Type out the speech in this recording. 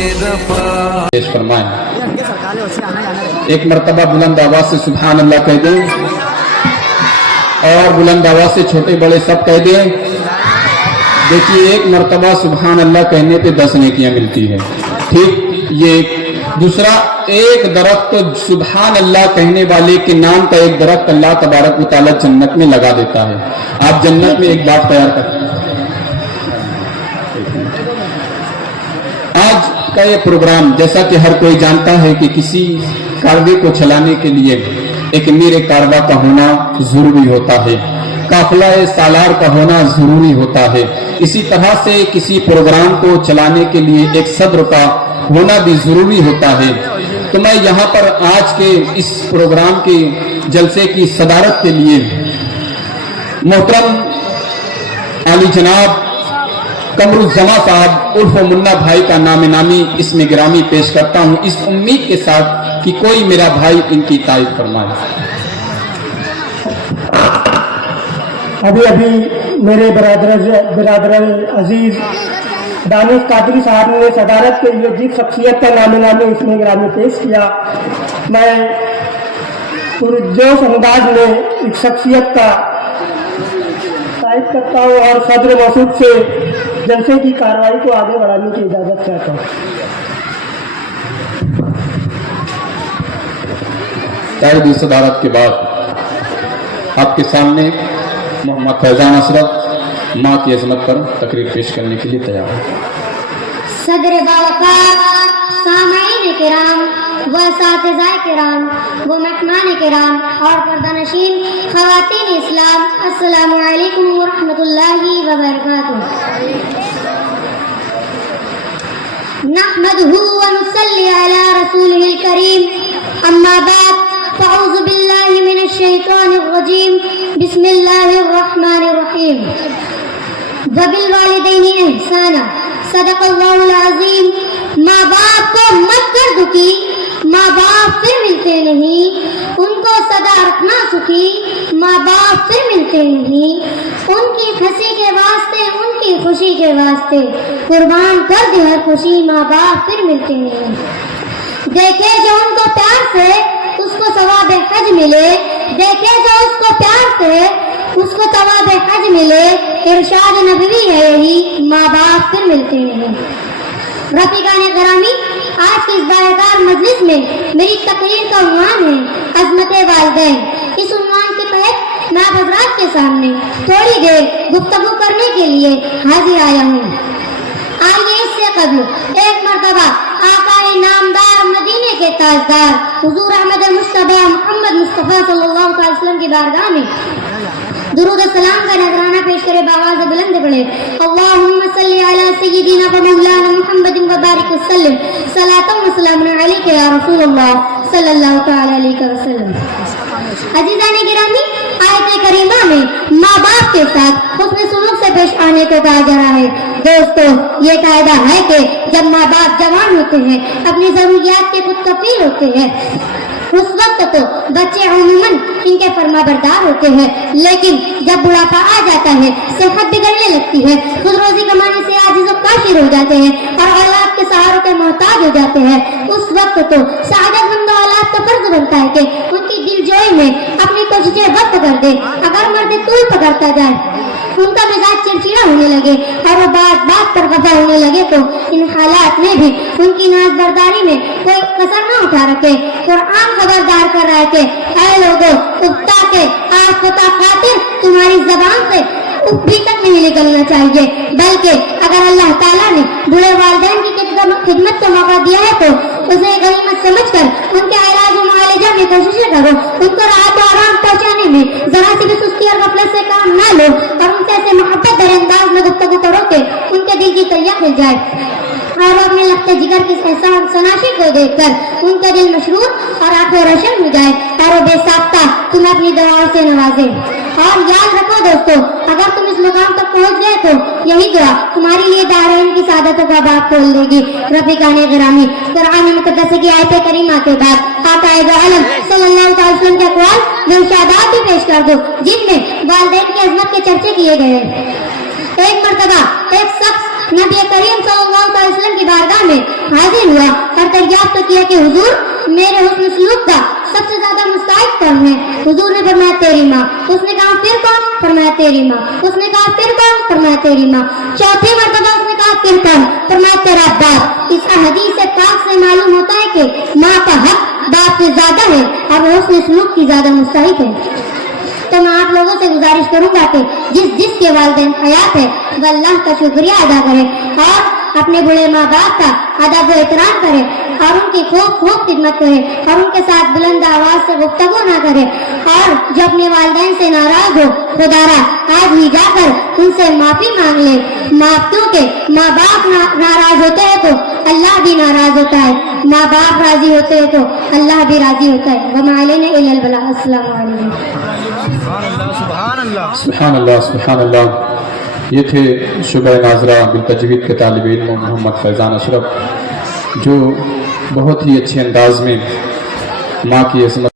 पेश फरमाएं। एक मर्तबा बुलंद आवाज से सुभान अल्लाह कह दें और बुलंद आवाज से छोटे बड़े सब कह दें। देखिए, एक मर्तबा सुभान अल्लाह कहने पे 10 नेकियां मिलती है। ठीक, ये दूसरा, एक दरख्त तो सुभान अल्लाह कहने वाले के नाम का एक दरख्त अल्लाह तबारक व तआला जन्नत में लगा देता है। आप जन्नत में एक बात तैयार करते हैं। आज का ये प्रोग्राम, जैसा कि हर कोई जानता है कि किसी कारवे को चलाने के लिए एक मीर कारवा का होना जरूरी होता है, काफिला सालार का होना जरूरी होता है। इसी तरह से किसी प्रोग्राम को चलाने के लिए एक सदर का होना भी जरूरी होता है। तो मैं यहाँ पर आज के इस प्रोग्राम के जलसे की सदारत के लिए मोहतरम आली जनाब कमरुज़्ज़मा साहब उर्फ मुन्ना भाई का नाम नामी इसमें गिरामी पेश करता हूँ, इस उम्मीद के साथ कि कोई मेरा भाई इनकी तारीफ फरमाए। अभी अभी मेरे बिरादर अजीज दानिश कादरी साहब ने सदारत के लिए जिस शख्सियत का नाम नामी इसमें गिरामी पेश किया, मैं पुरजोश अंदाज में इस शख्सियत का तारीफ करता हूँ और सदर मौसूद से जलसे की कार्रवाई को आगे बढ़ाने की इजाजत चाहता हूँ। तारीफ सदारत के बाद आपके सामने मोहम्मद फैजान अशरफ माँ की अजमत पर तकरीर पेश करने के लिए तैयार है। सदर बावकार, सामईन किराम व सातिज़ाए किराम व मेहमान किराम और पर्दानशीन ख़वातीन इस्लाम, अस्सलामु अलैकुम व रहमतुल्लाहि व बरकातुहू। नहमदुहु व नुसल्ली अला रसूलिहिल करीम, अम्मा बाद, फ़अऊज़ु बिल्लाहि मिनश शैतानिर रजीम, बिस्मिल्लाहिर रहमानिर रहीम। वबिल वालिदैनि इहसाना, सदक़ल्लाहुल अज़ीम। माँ बाप को मत कर दुखी, माँ बाप फिर मिलते नहीं, उनको सदा रखना सुखी, माँ बाप फिर मिलते नहीं, उनकी हंसी के वास्ते, उनकी खुशी के वास्ते कुर्बान कर दे हर खुशी, माँ बाप फिर मिलते नहीं। देखे जो उनको प्यार से उसको सवाब हज मिले, देखे जो उसको प्यार से उसको सवाब हज मिले, इरशाद नबवी है यही, माँ बाप फिर मिलते नहीं। रफ़ीक़ान गिरामी, आज की इस बारगाह मजलिस में मेरी तकरीर का उन्वान है अज़मत वालिदैन। इस उन्वान के तहत मैं आप हज़रात के सामने थोड़ी देर गुफ्तगू करने के लिए हाजिर आया हूँ। आइए इससे कबल एक मरतबा आकाए नामदार मदीने के ताजदार हुजूर अहमद मुस्तफा मोहम्मद मुस्तफा सल्लल्लाहु अलैहि वसल्लम की बारगाह में दुरूद सलाम का नजराना पेश करे, बावाज़ बुलंद पढ़े, अल्लाहुम्मा सल्ली अला सय्यिदिना व मौलाना मुहम्मदिन व बारिक वसल्लम, सलातन व सलामुन अलैका या रसूलल्लाह सल्लल्लाहु तआला अलैहि वसल्लम। अजीज़ान गिरामी, आयत करीमा में माँ बाप के साथ हुस्न सुलूक से पेश आने को कहा जा रहा है। दोस्तों, ये कायदा है कि जब माँ बाप जवान होते हैं, अपनी जरूरियात के खुद कफील होते हैं, उस वक्त तो बच्चे अमूमन इनके फरमाबरदार होते हैं, लेकिन जब बुढ़ापा आ जाता है, सेहत बिगड़ने लगती है, खुद रोजी कमाने से आजिज़ व काशिर हो जाते हैं और औलाद के सहारों के मोहताज हो जाते हैं, उस वक्त तो सआदतमंद औलाद का फर्ज बनता है कि उनकी दिलजोई में अपनी कोशिशें वक्त कर दे। अगर मर्द तूल पकड़ता जाए, उनका मिजाज चिड़चिड़ा होने लगे और वो बात बात पर खफा होने लगे, तो इन हालात में भी उनकी नाज़बरदारी में कोई कसर न उठा रखे। कुरान खबरदार कर रहा है कि ऐ लोगों, उक्ता के आज खुदा खातिर तुम्हारी जबान से उफ भी तक नहीं निकलना चाहिए, बल्कि अगर अल्लाह ताला ने बुरे वालिदैन की खिदमत का मौका दिया है तो उसे गनीमत समझकर उनके इलाज व मुआलजा में कोशिशें करो। उनको राहत और आराम पहुँचाने में जरा सी भी सुस्ती और गफलत से काम न लो और उनसे ऐसे मोहब्बत भरे अंदाज में गुफ्तगू करो कि उनके दिल की तैया खिल जाए और अपने लगते जिगर की एहसान सनाशी को देखकर उनका दिल मशरूर और आंखें रोशन हो जाए और वो बेसाख्ता तुम्हें अपनी दुआओं से नवाजे। और याद रखो दोस्तों, अगर तुम इस मुकाम तक पहुंच गए तो यही दुआ तुम्हारे लिए दायरे की सादतों का बाब खोल देगी। रफ़ीक़ान गिरामी, कुरान मुक़द्दस की आयत करीमा के बाद आक़ाए दो आलम सल्लल्लाहु अलैहि वसल्लम के अक़वाल में इरशादात भी पेश कर दो, जिनमें वालिदैन की अज़मत के चर्चे किए गए हैं। एक मरतबा एक शख्स नबी करीम सल्लल्लाहु अलैहि वसल्लम की बारगाह में हाजिर हुआ और दरियाफ्त किया कि हुजूर मेरे हुस्न सलूक का सबसे ज्यादा मुस्तहिक कौन है? हुजूर ने फरमाया तेरी माँ। उसने कहा फिर कौन? फरमाया तेरी माँ। उसने कहा फिर कौन? फरमाया तेरी माँ। चौथी मर्तबा उसने कहा फिर कौन? फरमाया तेरा बाप। इस हदीस से पाक से मालूम होता है कि माँ का हक बाप से ज्यादा है और वो हुस्न सलूक की ज्यादा मुस्तहिक है। तो मैं आप लोगों से गुजारिश करूंगा कि जिसके वालिदैन हयात है वह अल्लाह का शुक्रिया अदा करे और अपने बड़े माँ बाप का अदब व एहतराम करे और उनकी खूब खिदमत करे और उनके साथ बुलंद आवाज से गुफ्तगू ना करे और जो अपने वालिदैन से नाराज हो खुदारा आज ही जाकर उनसे माफी मांग ले। क्योंकि माँ बाप नाराज होते हैं तो अल्लाह भी नाराज होता है, माँ बाप राजी होते हैं तो अल्लाह भी राजी होता है। वमा अलैना इल्लल बलाग। अस्सलामु अलैकुम। सुभान अल्लाह। ये थे शुबह नाजरा बिल तजवीद के तालिब इल्म मोहम्मद फैज़ान अशरफ, जो बहुत ही अच्छे अंदाज में माँ की अज़मत